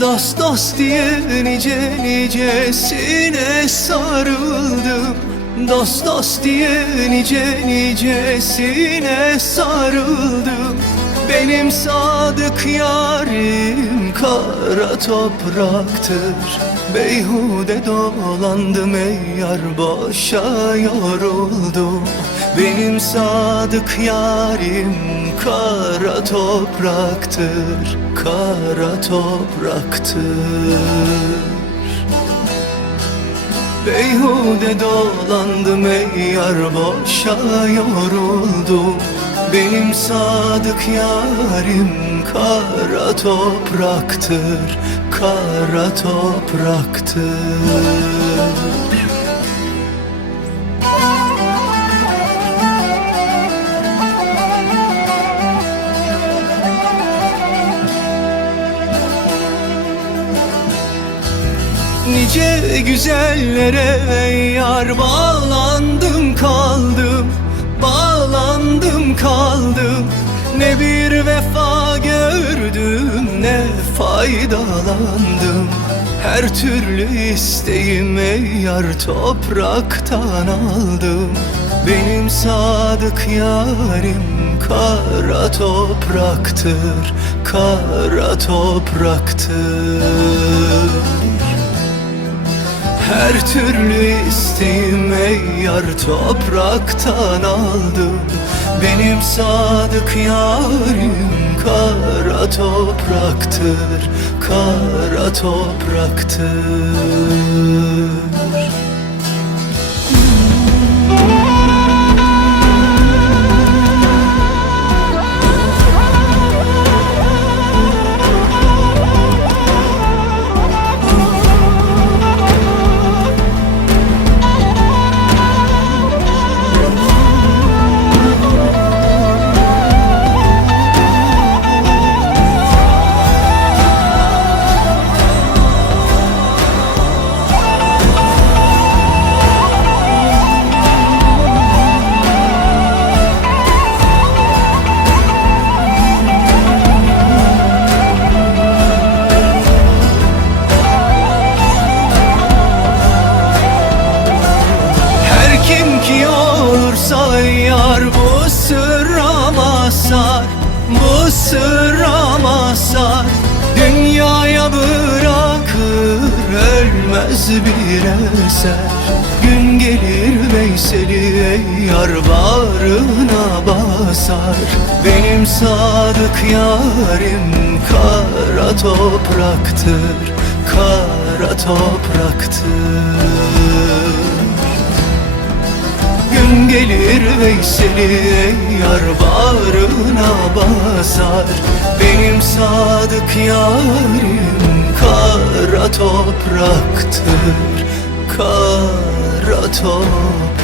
Dost dost diye nice nicesine sarıldım. Dost dost diye nice nicesine sarıldım. Benim sadık yarim kara topraktır. Beyhude dolandım ey yar boşa yoruldum Benim sadık yarim kara topraktır Kara topraktır. Beyhude dolandım ey yar boşa yoruldum Benim sadık yarim kara topraktır Kara topraktır Nice güzellere yar bağlandım kaldım Bağlandım kaldım. Ne bir vefa gördüm ne faydalandım. Her türlü isteğimi yar topraktan aldım. Benim sadık yarim kara topraktır Kara topraktır her türlü isteğimi yar topraktan aldım Benim sadık yarim kara topraktır Kara topraktır bu sırra mazhar Bu sırra mazhar Dünyaya bırakır ölmez bir eser. Gün gelir Veysel'i ey yar bağrına basar. Benim sadık yarim kara topraktır Kara topraktır gelir Veysel'i ey yar bağrına basar. Benim sadık yarim kara topraktır Kara topraktır